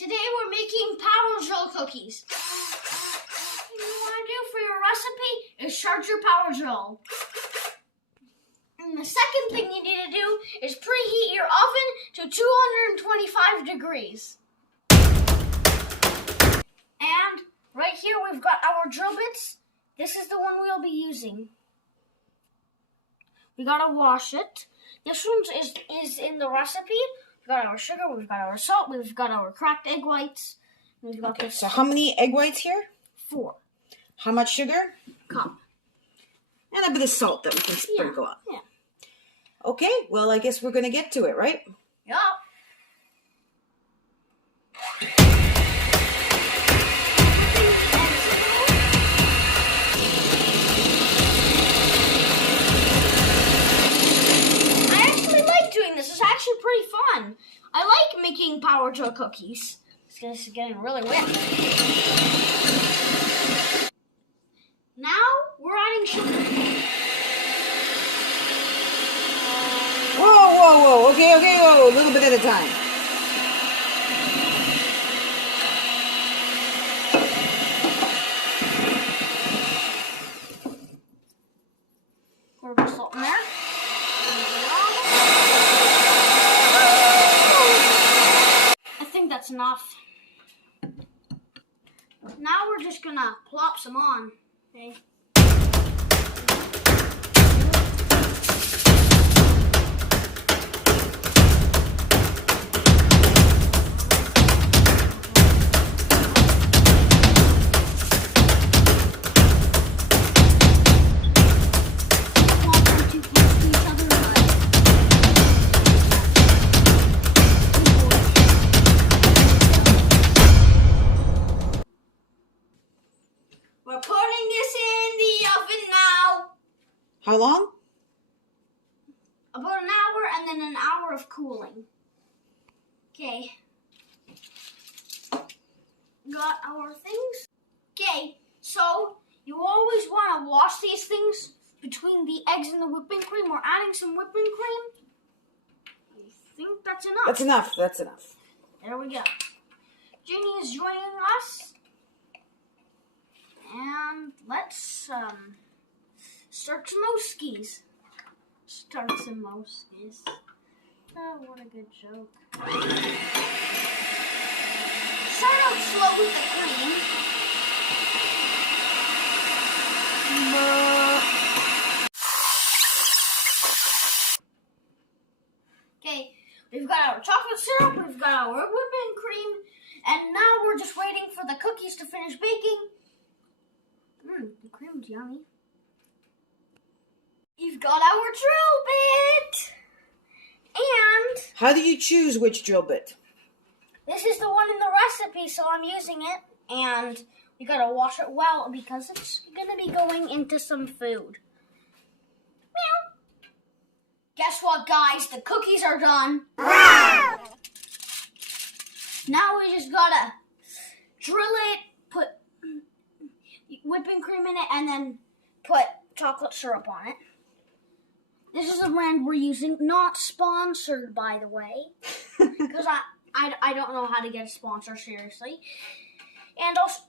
Today we're making Powerdrill cookies. What you want to do for your recipe is charge your Powerdrill. And the second thing you need to do is preheat your oven to 225 degrees. And right here we've got our drill bits. This is the one we'll be using. We gotta wash it. This one is in the recipe. We've got our sugar, we've got our salt, we've got our cracked egg whites. We've got this. So how many egg whites here? 4. How much sugar? Cup. And a bit of salt that we can sprinkle on. Yeah. Okay, well, I guess we're going to get to it, right? Yeah. I actually like doing this. It's actually pretty fun. I like making Powerdrill cookies. This is getting really wet. Now we're adding sugar. Whoa. Okay, whoa. A little bit at a time. Pour a bit of salt in there. I think that's enough. Now we're just gonna plop some on. Okay. We're putting this in the oven now. How long? About an hour and then an hour of cooling. Okay. Got our things. Okay, so you always want to wash these things between the eggs and the whipping cream. We're adding some whipping cream. I think that's enough. That's enough. There we go. Ginny is joining us. And let's start some moskies. Oh, what a good joke. Start out slow with the cream. Okay, we've got our chocolate syrup, we've got our whipping cream, and now we're just waiting for the cookies to finish baking. The cream's yummy. You've got our drill bit! And How do you choose which drill bit? this is the one in the recipe, so I'm using it. And we gotta wash it well because it's gonna be going into some food. Meow. Guess what, guys? The cookies are done. Now we just gotta drill it, put whipping cream in it, and then put chocolate syrup on it. This is a brand we're using, not sponsored, by the way, because I don't know how to get a sponsor, seriously. And also,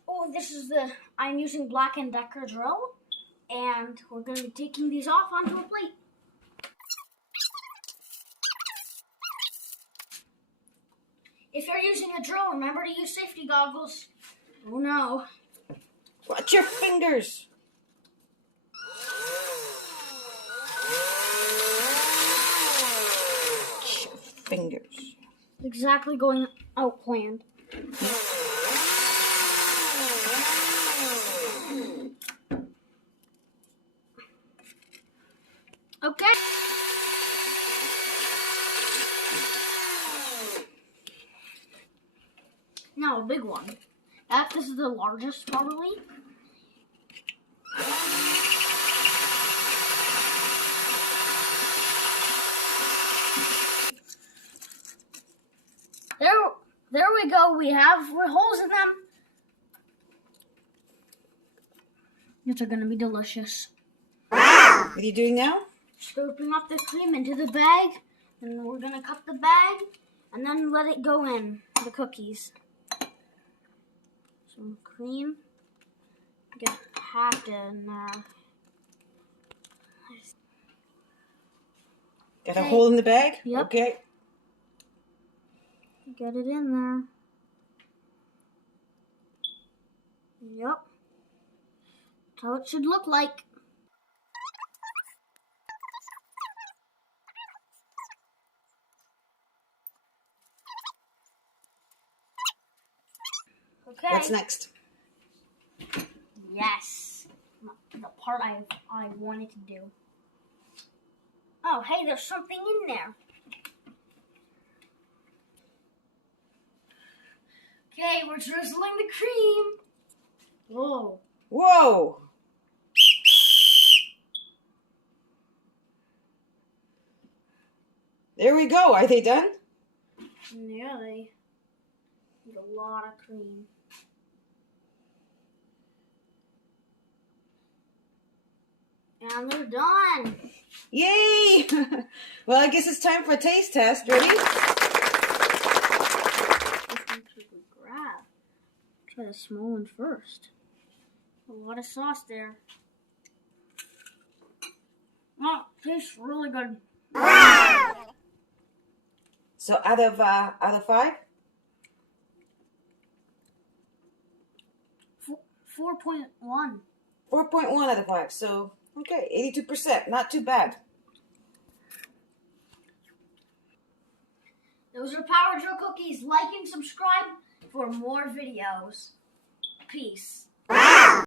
I'm using Black & Decker drill, and we're going to be taking these off onto a plate. If you're using a drill, remember to use safety goggles. Oh no. Watch your fingers. Watch your fingers. Exactly going out planned. Okay. Now a big one. This is the largest, probably. There we go. We're holes in them. These are gonna be delicious. What are you doing now? Scooping up the cream into the bag, and we're gonna cut the bag, and then let it go in the cookies. some cream. Get packed in there. Got a hole in the bag? Yep. Okay. Get it in there. Yep. That's how it should look like. Okay. What's next? Yes. The part I wanted to do. Oh, hey, there's something in there. Okay, we're drizzling the cream. Whoa. Whoa! There we go. Are they done? Yeah, they need a lot of cream. And they're done. Yay! Well, I guess it's time for a taste test. Ready? Which one should we grab? Try the small one first. A lot of sauce there. Oh, tastes really good. So out of 5? 4.1. 4.1 out of 5. So okay, 82%. Not too bad. Those are Powerdrill Cookies. Like and subscribe for more videos. Peace.